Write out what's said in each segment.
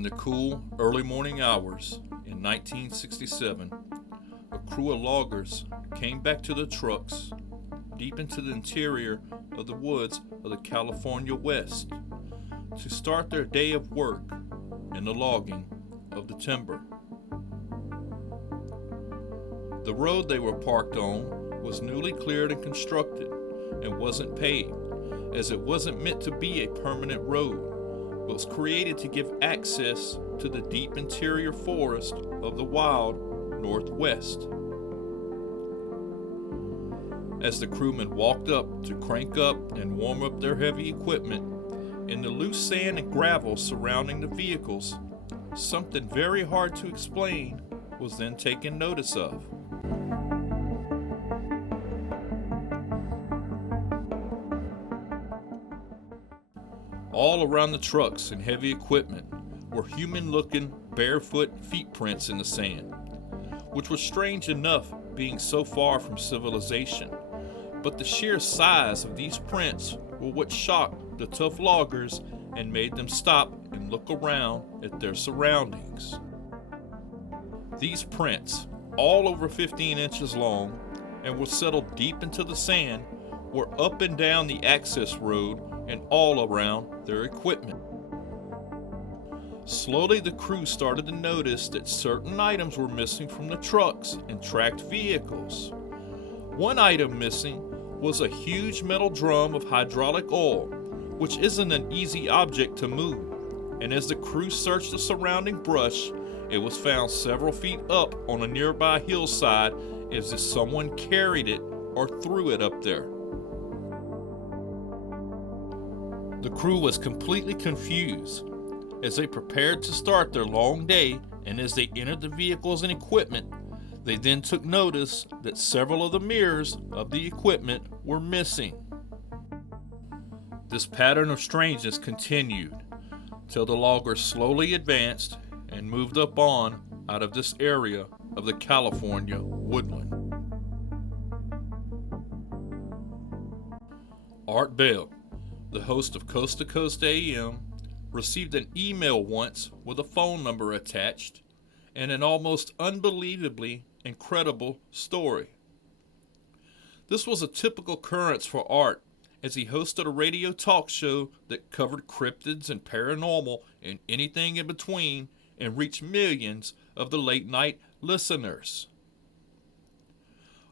In the cool, early morning hours in 1967, a crew of loggers came back to the trucks deep into the interior of the woods of the California West to start their day of work in the logging of the timber. The road they were parked on was newly cleared and constructed and wasn't paved, as it wasn't meant to be a permanent road, but was created to give access to the deep interior forest of the wild Northwest. As the crewmen walked up to crank up and warm up their heavy equipment, in the loose sand and gravel surrounding the vehicles, something very hard to explain was then taken notice of. All around the trucks and heavy equipment were human-looking, barefoot feet prints in the sand, which was strange enough being so far from civilization. But the sheer size of these prints were what shocked the tough loggers and made them stop and look around at their surroundings. These prints, all over 15 inches long and were settled deep into the sand, were up and down the access road and all around their equipment. Slowly the crew started to notice that certain items were missing from the trucks and tracked vehicles. One item missing was a huge metal drum of hydraulic oil, which isn't an easy object to move, and as the crew searched the surrounding brush, it was found several feet up on a nearby hillside as if someone carried it or threw it up there. The crew was completely confused as they prepared to start their long day, and as they entered the vehicles and equipment, they then took notice that several of the mirrors of the equipment were missing. This pattern of strangeness continued till the loggers slowly advanced and moved up on out of this area of the California woodland. Art Bell, the host of Coast to Coast AM, received an email once with a phone number attached and an almost unbelievably incredible story. This was a typical occurrence for Art, as he hosted a radio talk show that covered cryptids and paranormal and anything in between and reached millions of the late night listeners.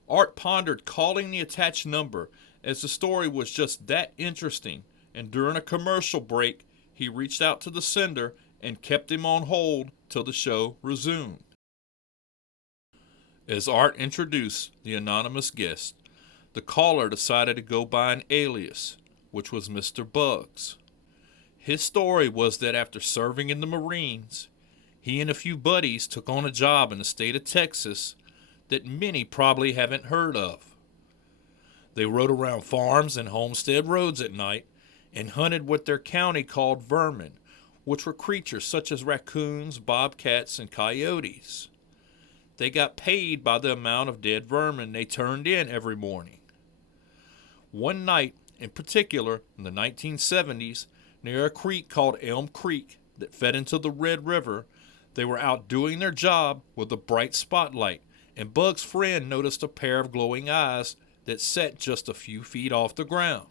Art pondered calling the attached number as the story was just that interesting, and during a commercial break, he reached out to the sender and kept him on hold till the show resumed. As Art introduced the anonymous guest, the caller decided to go by an alias, which was Mr. Bugs. His story was that after serving in the Marines, he and a few buddies took on a job in the state of Texas that many probably haven't heard of. They rode around farms and homestead roads at night and hunted what their county called vermin, which were creatures such as raccoons, bobcats, and coyotes. They got paid by the amount of dead vermin they turned in every morning. One night, in particular, in the 1970s, near a creek called Elm Creek that fed into the Red River, they were out doing their job with a bright spotlight, and Bug's friend noticed a pair of glowing eyes that sat just a few feet off the ground.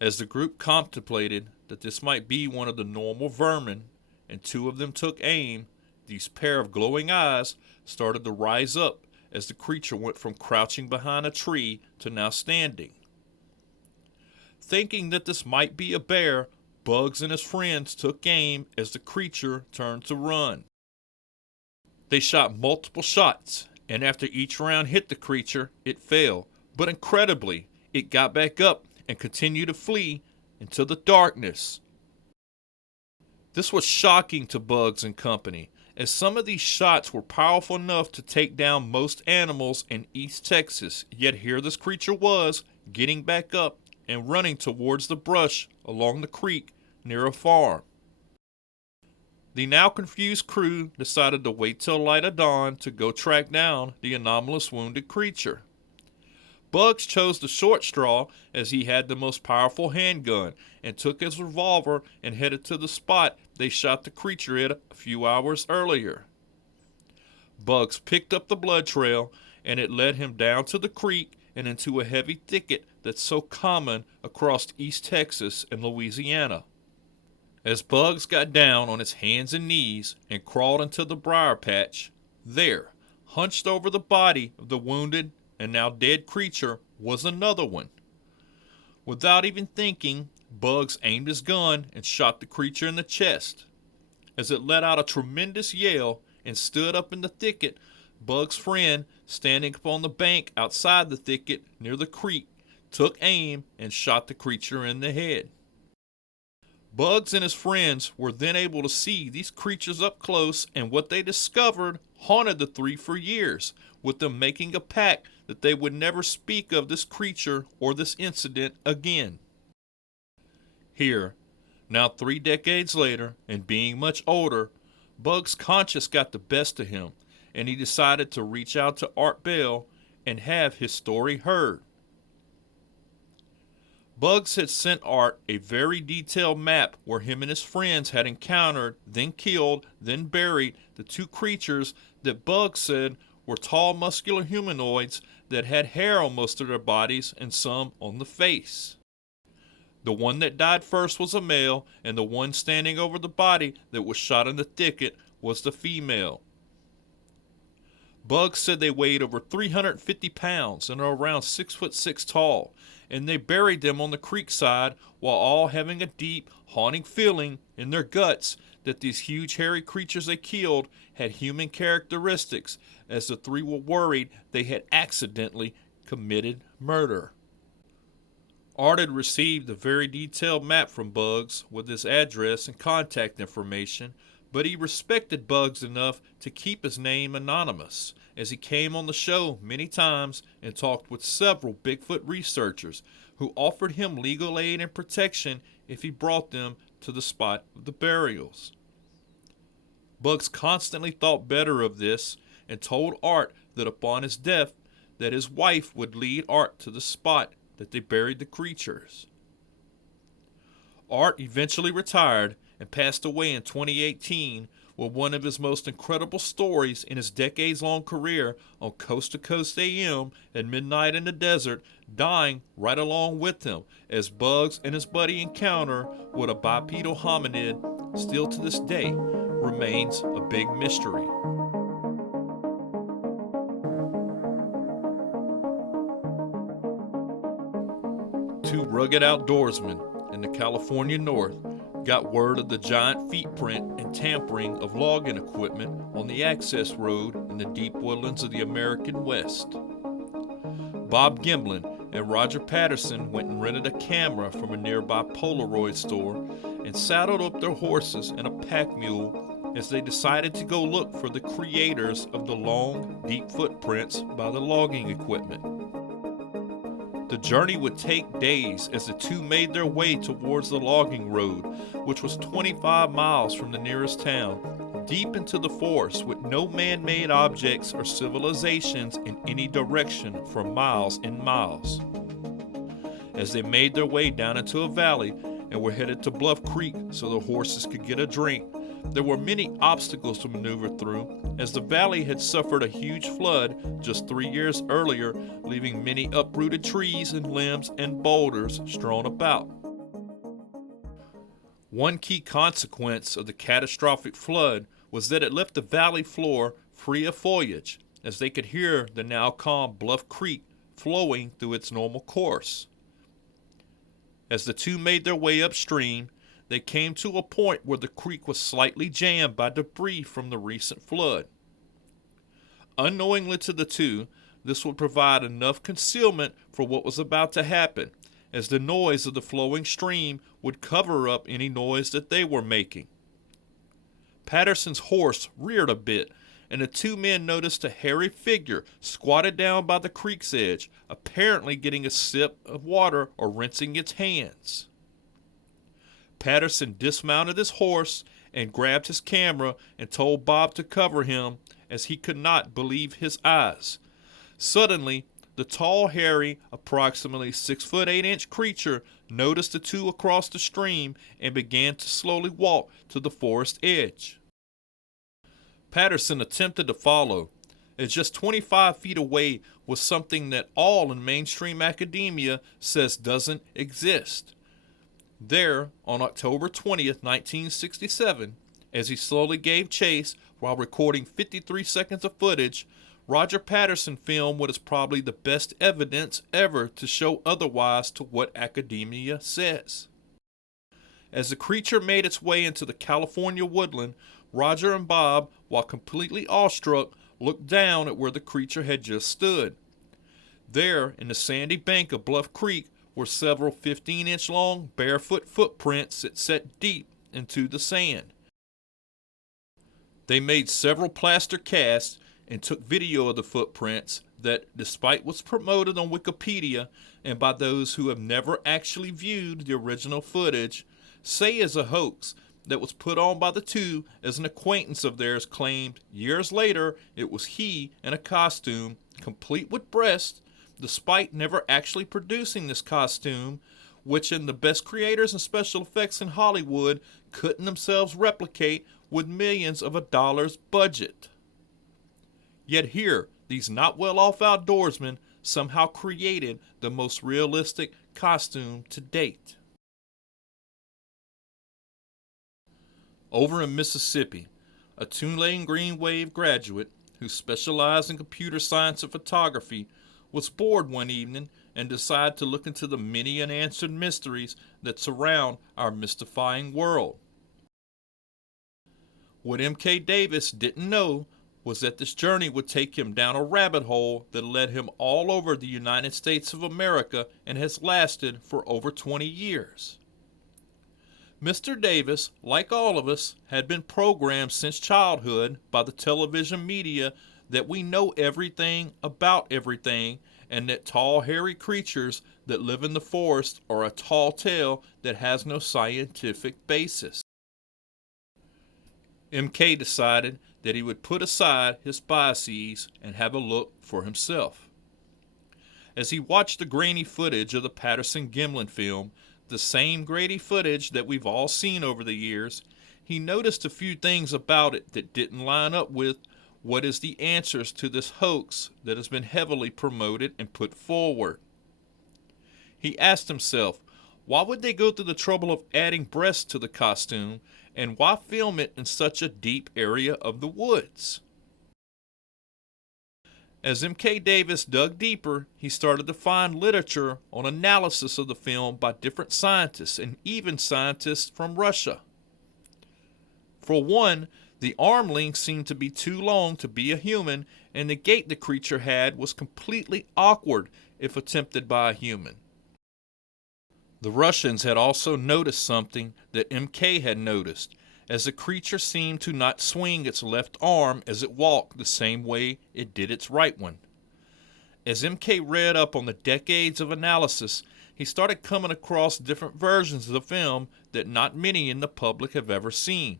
As the group contemplated that this might be one of the normal vermin, and two of them took aim, these pair of glowing eyes started to rise up as the creature went from crouching behind a tree to now standing. Thinking that this might be a bear, Bugs and his friends took aim as the creature turned to run. They shot multiple shots, and after each round hit the creature, it fell, but incredibly, it got back up and continued to flee into the darkness. This was shocking to Bugs and company, as some of these shots were powerful enough to take down most animals in East Texas, yet here this creature was, getting back up and running towards the brush along the creek near a farm. The now confused crew decided to wait till light of dawn to go track down the anomalous wounded creature. Bugs chose the short straw as he had the most powerful handgun and took his revolver and headed to the spot they shot the creature at a few hours earlier. Bugs picked up the blood trail and it led him down to the creek and into a heavy thicket that's so common across East Texas and Louisiana. As Bugs got down on his hands and knees and crawled into the briar patch, there, hunched over the body of the wounded and now dead creature, was another one. Without even thinking, Bugs aimed his gun and shot the creature in the chest. As it let out a tremendous yell and stood up in the thicket, Bugs' friend, standing up on the bank outside the thicket near the creek, took aim and shot the creature in the head. Bugs and his friends were then able to see these creatures up close, and what they discovered haunted the three for years, with them making a pact that they would never speak of this creature or this incident again. Here, now 3 decades later, and being much older, Bugs' conscience got the best of him, and he decided to reach out to Art Bell and have his story heard. Bugs had sent Art a very detailed map where him and his friends had encountered, then killed, then buried the 2 creatures that Bugs said were tall, muscular humanoids that had hair on most of their bodies and some on the face. The one that died first was a male, and the one standing over the body that was shot in the thicket was the female. Bugs said they weighed over 350 pounds and are around 6'6" tall, and they buried them on the creek side while all having a deep, haunting feeling in their guts that these huge hairy creatures they killed had human characteristics, as the 3 were worried they had accidentally committed murder. Art had received a very detailed map from Bugs with his address and contact information, but he respected Bugs enough to keep his name anonymous, as he came on the show many times and talked with several Bigfoot researchers who offered him legal aid and protection if he brought them to the spot of the burials. Bugs constantly thought better of this and told Art that upon his death that his wife would lead Art to the spot that they buried the creatures. Art eventually retired and passed away in 2018 with one of his most incredible stories in his decades-long career on Coast to Coast AM and Midnight in the Desert, dying right along with him as Bugs and his buddy encounter with a bipedal hominid still to this day remains a big mystery. Two rugged outdoorsmen in the California North got word of the giant feet print and tampering of logging equipment on the access road in the deep woodlands of the American West. Bob Gimlin and Roger Patterson went and rented a camera from a nearby Polaroid store and saddled up their horses and a pack mule as they decided to go look for the creators of the long, deep footprints by the logging equipment. The journey would take days as the two made their way towards the logging road, which was 25 miles from the nearest town, deep into the forest with no man-made objects or civilizations in any direction for miles and miles. As they made their way down into a valley and were headed to Bluff Creek so the horses could get a drink, there were many obstacles to maneuver through, as the valley had suffered a huge flood just 3 years earlier, leaving many uprooted trees and limbs and boulders strewn about. One key consequence of the catastrophic flood was that it left the valley floor free of foliage, as they could hear the now calm Bluff Creek flowing through its normal course. As the two made their way upstream, they came to a point where the creek was slightly jammed by debris from the recent flood. Unknowingly to the two, this would provide enough concealment for what was about to happen, as the noise of the flowing stream would cover up any noise that they were making. Patterson's horse reared a bit, and the two men noticed a hairy figure squatted down by the creek's edge, apparently getting a sip of water or rinsing its hands. Patterson dismounted his horse and grabbed his camera and told Bob to cover him, as he could not believe his eyes. Suddenly, the tall, hairy, approximately 6'8" creature noticed the two across the stream and began to slowly walk to the forest edge. Patterson attempted to follow, as just 25 feet away was something that all in mainstream academia says doesn't exist. There, on October 20th, 1967, as he slowly gave chase while recording 53 seconds of footage, Roger Patterson filmed what is probably the best evidence ever to show otherwise to what academia says. As the creature made its way into the California woodland, Roger and Bob, while completely awestruck, looked down at where the creature had just stood. There, in the sandy bank of Bluff Creek, were several 15-inch long, barefoot footprints that set deep into the sand. They made several plaster casts and took video of the footprints that, despite what's promoted on Wikipedia and by those who have never actually viewed the original footage, say is a hoax that was put on by the two as an acquaintance of theirs claimed years later it was he in a costume, complete with breasts, despite never actually producing this costume, which in the best creators and special effects in Hollywood couldn't themselves replicate with millions of dollars budget. Yet here, these not well-off outdoorsmen somehow created the most realistic costume to date. Over in Mississippi, a Tulane Green Wave graduate who specialized in computer science and photography was bored one evening and decided to look into the many unanswered mysteries that surround our mystifying world. What M.K. Davis didn't know was that this journey would take him down a rabbit hole that led him all over the United States of America and has lasted for over 20 years. Mr. Davis, like all of us, had been programmed since childhood by the television media that we know everything about everything and that tall, hairy creatures that live in the forest are a tall tale that has no scientific basis. MK decided that he would put aside his biases and have a look for himself. As he watched the grainy footage of the Patterson-Gimlin film, the same grainy footage that we've all seen over the years, he noticed a few things about it that didn't line up with what is the answers to this hoax that has been heavily promoted and put forward. He asked himself, why would they go through the trouble of adding breasts to the costume, and why film it in such a deep area of the woods? As M.K. Davis dug deeper, he started to find literature on analysis of the film by different scientists and even scientists from Russia. For one, the arm length seemed to be too long to be a human, and the gait the creature had was completely awkward if attempted by a human. The Russians had also noticed something that MK had noticed, as the creature seemed to not swing its left arm as it walked the same way it did its right one. As MK read up on the decades of analysis, he started coming across different versions of the film that not many in the public have ever seen.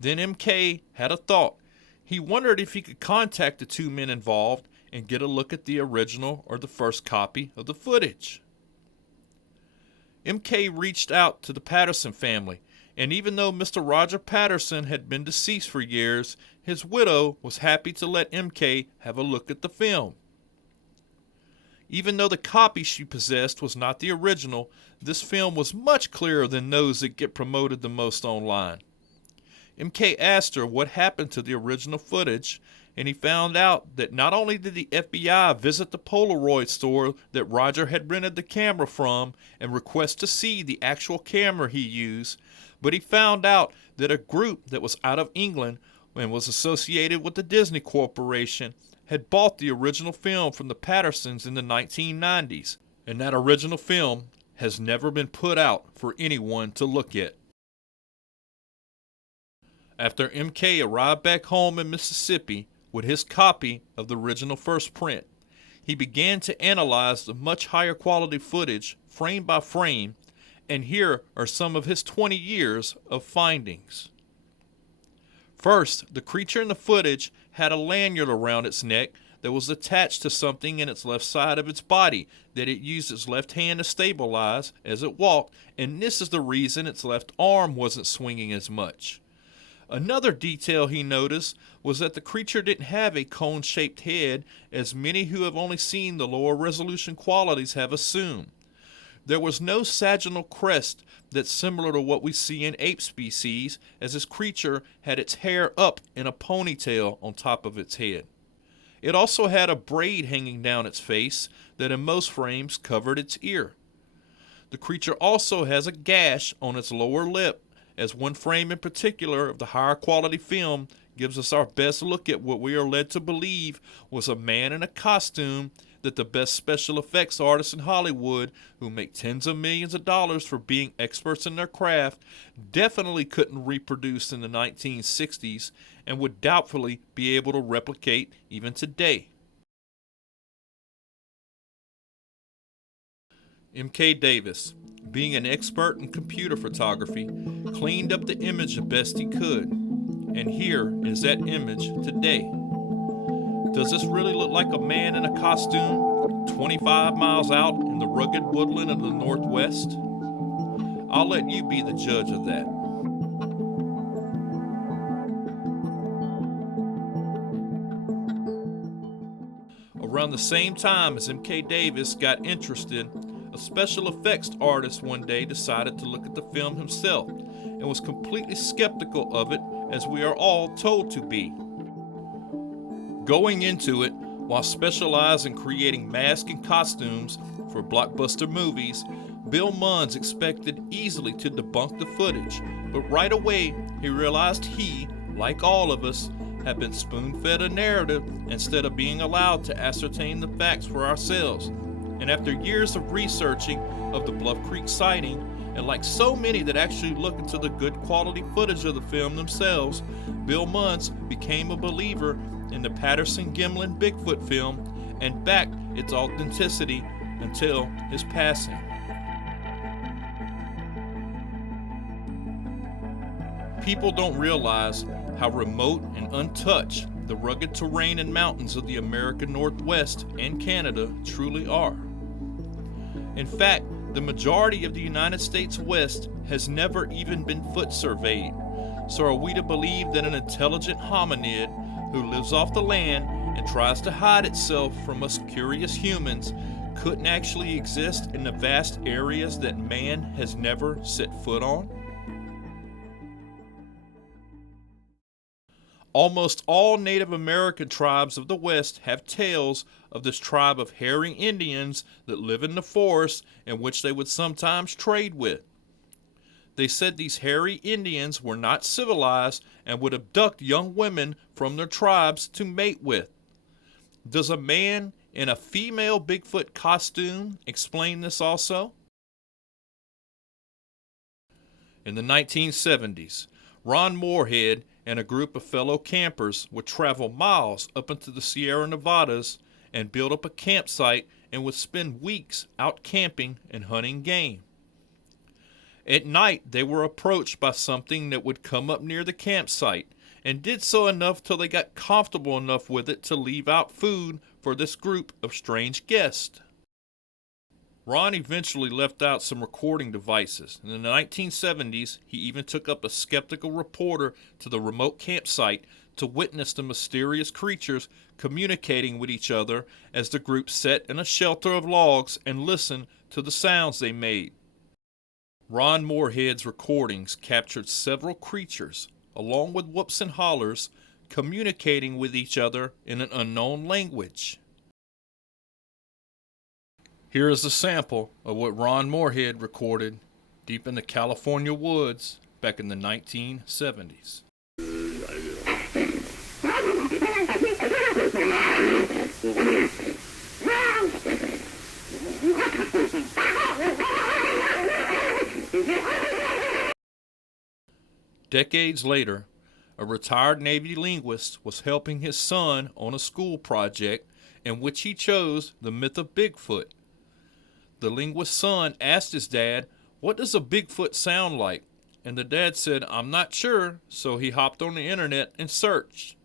Then MK had a thought. He wondered if he could contact the two men involved and get a look at the original or the first copy of the footage. MK reached out to the Patterson family, and even though Mr. Roger Patterson had been deceased for years, his widow was happy to let MK have a look at the film. Even though the copy she possessed was not the original, this film was much clearer than those that get promoted the most online. MK asked her what happened to the original footage, and he found out that not only did the FBI visit the Polaroid store that Roger had rented the camera from and request to see the actual camera he used, but he found out that a group that was out of England and was associated with the Disney Corporation had bought the original film from the Pattersons in the 1990s, and that original film has never been put out for anyone to look at. After MK arrived back home in Mississippi with his copy of the original first print, he began to analyze the much higher quality footage frame by frame, and here are some of his 20 years of findings. First, the creature in the footage had a lanyard around its neck that was attached to something in its left side of its body that it used its left hand to stabilize as it walked, and this is the reason its left arm wasn't swinging as much. Another detail he noticed was that the creature didn't have a cone-shaped head, as many who have only seen the lower resolution qualities have assumed. There was no sagittal crest that's similar to what we see in ape species, as this creature had its hair up in a ponytail on top of its head. It also had a braid hanging down its face that in most frames covered its ear. The creature also has a gash on its lower lip, as one frame in particular of the higher quality film gives us our best look at what we are led to believe was a man in a costume that the best special effects artists in Hollywood, who make tens of millions of dollars for being experts in their craft, definitely couldn't reproduce in the 1960s and would doubtfully be able to replicate even today. M.K. Davis, being an expert in computer photography, cleaned up the image the best he could, and here is that image today. Does this really look like a man in a costume 25 miles out in the rugged woodland of the Northwest? I'll let you be the judge of that. Around the same time as M.K. Davis got interested, a special effects artist one day decided to look at the film himself and was completely skeptical of it, as we are all told to be. Going into it, while specialized in creating masks and costumes for blockbuster movies, Bill Munns expected easily to debunk the footage, but right away he realized he, like all of us, had been spoon-fed a narrative instead of being allowed to ascertain the facts for ourselves. And after years of researching of the Bluff Creek sighting, and like so many that actually look into the good quality footage of the film themselves, Bill Munns became a believer in the Patterson-Gimlin Bigfoot film and backed its authenticity until his passing. People don't realize how remote and untouched the rugged terrain and mountains of the American Northwest and Canada truly are. In fact, the majority of the United States West has never even been foot surveyed. So are we to believe that an intelligent hominid who lives off the land and tries to hide itself from us curious humans couldn't actually exist in the vast areas that man has never set foot on? Almost all Native American tribes of the West have tales of this tribe of hairy Indians that live in the forest and which they would sometimes trade with. They said these hairy Indians were not civilized and would abduct young women from their tribes to mate with. Does a man in a female Bigfoot costume explain this also? In the 1970s, Ron Moorhead and a group of fellow campers would travel miles up into the Sierra Nevadas and build up a campsite and would spend weeks out camping and hunting game. At night, they were approached by something that would come up near the campsite and did so enough till they got comfortable enough with it to leave out food for this group of strange guests. Ron eventually left out some recording devices. In the 1970s, he even took up a skeptical reporter to the remote campsite to witness the mysterious creatures communicating with each other as the group sat in a shelter of logs and listened to the sounds they made. Ron Moorhead's recordings captured several creatures, along with whoops and hollers, communicating with each other in an unknown language. Here is a sample of what Ron Moorhead recorded deep in the California woods back in the 1970s. Decades later, a retired Navy linguist was helping his son on a school project in which he chose the myth of Bigfoot. The linguist's son asked his dad, "What does a Bigfoot sound like?" And the dad said, "I'm not sure," so he hopped on the internet and searched.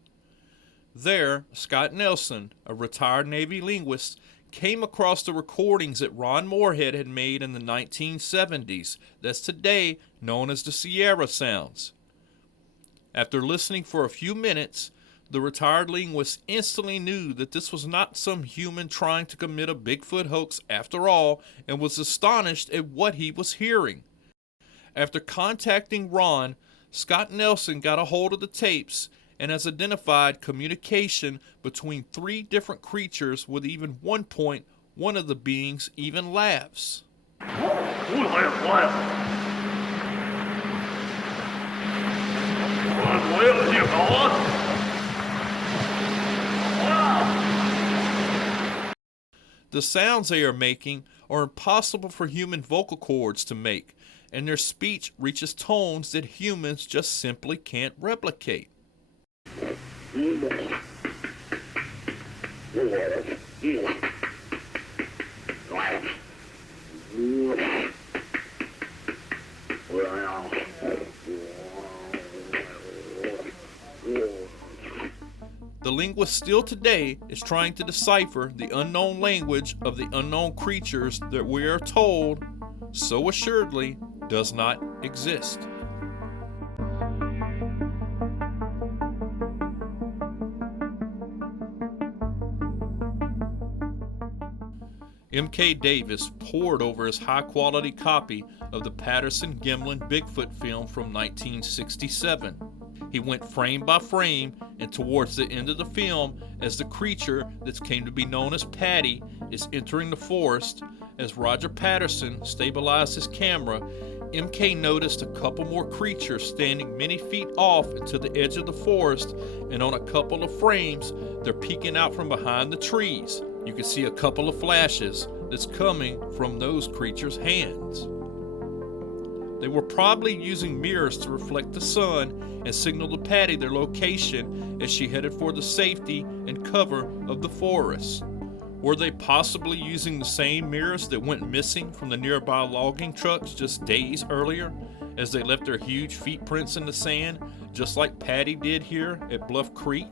There, Scot Nelson, a retired Navy linguist, came across the recordings that Ron Moorhead had made in the 1970s that's today known as the Sierra Sounds. After listening for a few minutes, the retired linguist instantly knew that this was not some human trying to commit a Bigfoot hoax after all, and was astonished at what he was hearing. After contacting Ron, Scot Nelson got a hold of the tapes and has identified communication between 3 different creatures, with even one point one of the beings even laughs. The sounds they are making are impossible for human vocal cords to make, and their speech reaches tones that humans just simply can't replicate. The linguist still today is trying to decipher the unknown language of the unknown creatures that we are told, so assuredly, does not exist. M.K. Davis pored over his high-quality copy of the Patterson-Gimlin Bigfoot film from 1967. He went frame by frame, and towards the end of the film, as the creature that came to be known as Patty is entering the forest, as Roger Patterson stabilized his camera, MK noticed a couple more creatures standing many feet off into the edge of the forest, and on a couple of frames, they're peeking out from behind the trees. You can see a couple of flashes that's coming from those creatures' hands. They were probably using mirrors to reflect the sun and signal to Patty their location as she headed for the safety and cover of the forest. Were they possibly using the same mirrors that went missing from the nearby logging trucks just days earlier, as they left their huge feet prints in the sand, just like Patty did here at Bluff Creek?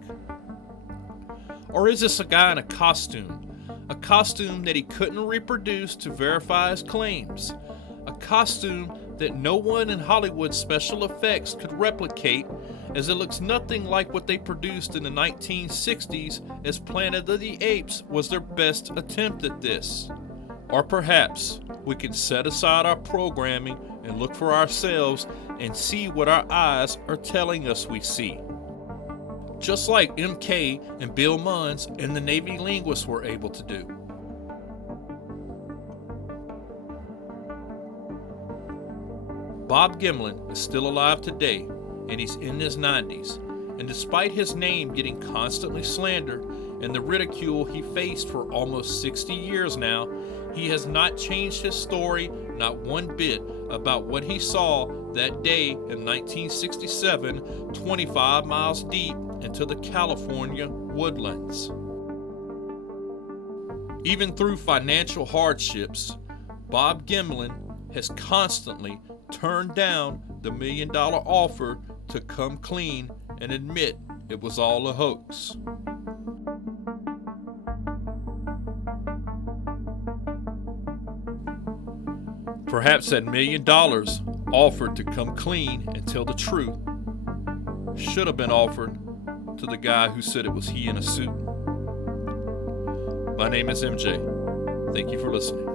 Or is this a guy in a costume that he couldn't reproduce to verify his claims, a costume that no one in Hollywood special effects could replicate, as it looks nothing like what they produced in the 1960s, as Planet of the Apes was their best attempt at this? Or perhaps we can set aside our programming and look for ourselves and see what our eyes are telling us we see, just like MK and Bill Munns and the Navy linguists were able to do. Bob Gimlin is still alive today, and he's in his 90s, and despite his name getting constantly slandered and the ridicule he faced for almost 60 years now, he has not changed his story not one bit about what he saw that day in 1967, 25 miles deep into the California woodlands. Even through financial hardships, Bob Gimlin has constantly turned down the $1 million offer to come clean and admit it was all a hoax. Perhaps that $1 million offered to come clean and tell the truth should have been offered to the guy who said it was he in a suit. My name is MJ. Thank you for listening.